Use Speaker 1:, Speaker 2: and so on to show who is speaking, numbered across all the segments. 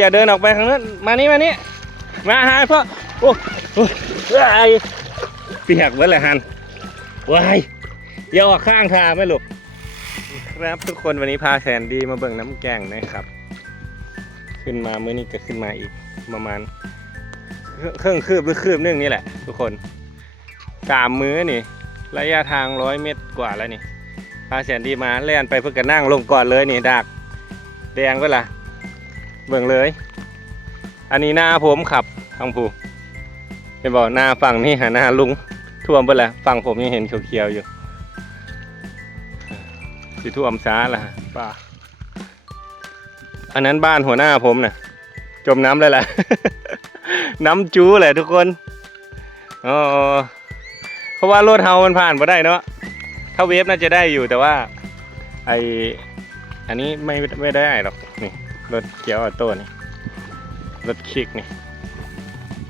Speaker 1: อย่าเดินออกไปข้างนั้น มานี่มานี่มาหาพ่อโอ้โอ้ว้ยเปียกเว้ยเลยฮันว้ายอย่าออกข้างทางไม่หลูกครับทุกคนวันนี้พาแสนดีมาเบิ่งน้ำแกงนะครับ ขึ้นมาเมื่อนี้ก็ขึ้นมาอีกประมาณเครื่องคืบหรือคืบนึงนี่แหละ ทุกคนสามมื้อนี่ ระยะทางร้อยเมตรกว่าแล้วนี่พาแสนดีมาเล่นไปเพื่อกันนั่งลงก่อนเลยนี่ดักแดงก็ล่ะ เบิ่งเลย อันนี้หน้าผมขับทางผูเห็นบอกหน้าฝั่งนี่หาหน้าลุงท่วมไปแล้วฝั่งผมยังเห็นเขียวๆอยู่สิท่วมช้าละป้าอันนั้นบ้านหัวหน้าผมน่ะ จมน้ำเลยล่ะ น้ำจูแหละทุกคนอ๋อเพราะว่ารถเฮามันผ่านมาได้เนาะถ้าเวฟน่าจะได้อยู่แต่ว่า ไออันนี้ไม่ไม่ได้หรอกนี่ รถเกียวออโต้นี่รถคลิกนี่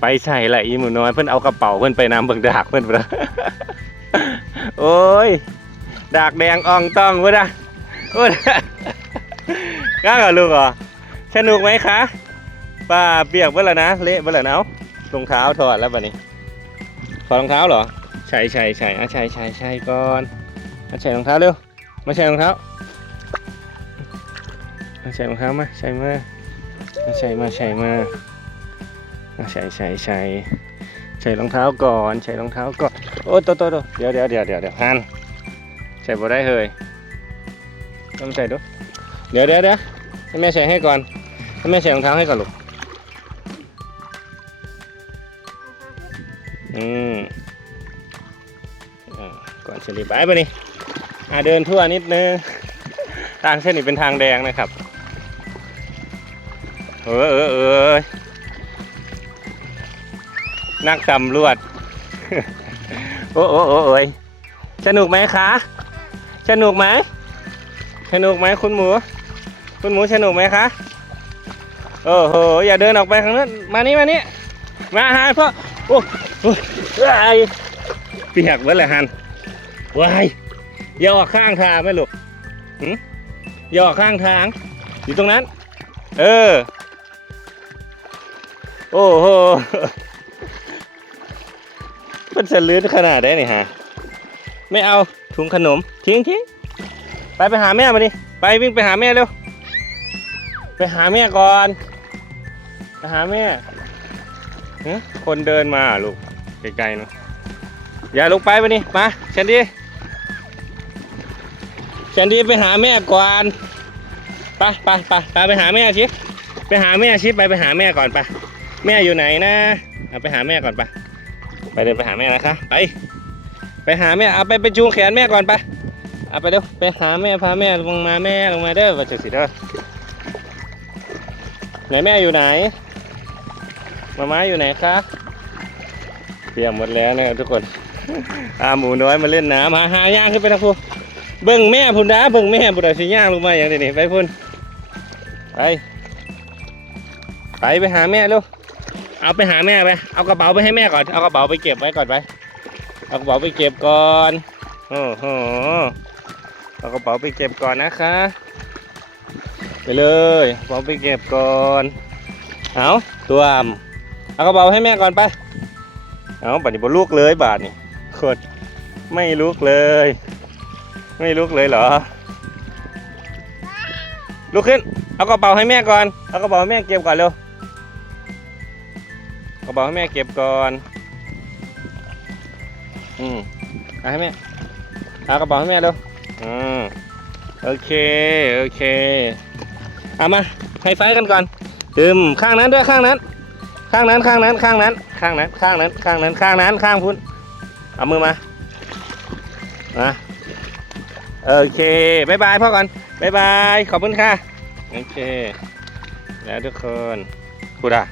Speaker 1: ไปใส่ละอีหมูน้อยเพื่อนเอากระเป๋าเพื่อนไปน้ำเบิ่งดากเพื่อนไปละโอ้ยดากแดงอ่องต้องเพื่อนอะโอ้ยก้าวกับลูกเหรอสนุกไหมคะป้าเปียกเพื่อนละนะเละเพื่อนละเนาะรองเท้าถอดแล้วบัดนี้ถอดรองเท้าเหรอใช่ใช่ใช่อะใช่ใช่ใช่ก่อนมาใส่รองเท้าเร็วมาใส่รองเท้า ใส่รองเท้ามาใส่มาใส่มาใส่มาใส่ใส่ใส่ใส่รองเท้าก่อนใส่รองเท้าก่อนโอ้โตโตโตเดี๋ยวเดี๋ยวเดี๋ยวเดี๋ยวเดี๋ยวฮันใส่บ่ได้เลยต้องใส่ดูเดี๋ยวเดี๋ยวเดี๋ยวให้แม่ใส่ให้ก่อนให้แม่ใส่รองเท้าให้ก่อนลูกอืมก่อนเฉลี่ยไปไปนี่อ่าเดินทั่วนิดนึงทางเส้นนี้เป็นทางแดงนะครับ เออเออเออนักสำรวจ โอ้โอ้โอ้เอ้ยสนุกไหมคะ สนุกไหม สนุกไหมคุณหมู คุณหมูสนุกไหมคะ โอ้โห อย่าเดินออกไปข้างนั้น มานี่มานี่ มาหาพ่อ โอ้โอ้ยเปียกเว้ยเลยฮันว้ายอย่าออกข้างทางไหมลูกหืมอย่าออกข้างทาง อยู่ตรงนั้น เออ โอ้โหมันจะลื้นขนาดได้นี่ฮะ ไม่เอาถุงขนม ทิ้งทิ้งไปไปหาแม่มาดิ ไปวิ่งไปหาแม่เร็ว ไปหาแม่ก่อนไปหาแม่คนเดินมาลูกไกลๆเนอะอย่าลุกไปไปนี่มาแชนดี้แชนดี้ไปหาแม่ก่อนไปไปไปไปไปหาแม่ชิไปหาแม่ชิไปไปหาแม่ก่อนไป แม่อยู่ไหนนะเอาไปหาแม่ก่อนไปไปเดินไปหาแม่นะคะไปไปหาแม่เอาไปไปจูงแขนแม่ก่อนไปเอาไปเร็วไปหาแม่พาแม่ลงมาแม่ลงมาเด้อว่าจะสิเด้อไหนแม่อยู่ไหนมาม่าอยู่ไหนคะเตรียมหมดแล้วนะทุกคนอาหมูน้อยมาเล่นน้ำหาหาย่างขึ้นไปนะพูเบิ่งแม่พุ่นนะเบิ่งแม่บุตรสิย่างลงมาอย่างนี้นี่ไปพุ่นไปไปไปหาแม่เร็ว เอาไปหาแม่ไป เอากระเป๋าไปให้แม่ก่อน เอากระเป๋าไปเก็บไว้ก่อนไป เอากระเป๋าไปเก็บก่อนโอ้โหเอากระเป๋าไปเก็บก่อนนะคะ ไปเลยกระเป๋าไปเก็บก่อน เอาตัวอ่ำเอากระเป๋าให้แม่ก่อนไป เอาบัดนี้บลูกเลยบาทนี่โคตรไม่ลุกเลย ไม่ลุกเลยเหรอ ลุกขึ้น เอากระเป๋าให้แม่ก่อน เอากระเป๋าให้แม่เก็บก่อนเร็ว กระเป๋าให้แม่เก็บก่อน อืมเอาให้แม่เอากระเป๋าให้แม่เร็วอืมโอเค โอเค เอามาไฮไฟกันก่อนตึมข้างนั้นด้วยข้างนั้น ข้างนั้นข้างนั้นข้างนั้น ข้างนั้น ข้างนั้น ข้างนั้น ข้างนั้น ข้างพุ้นเอามือมามาโอเคบายบายพ่อก่อนบายบาย ขอบคุณค่ะ โอเค แล้วทุกคนพูดอะ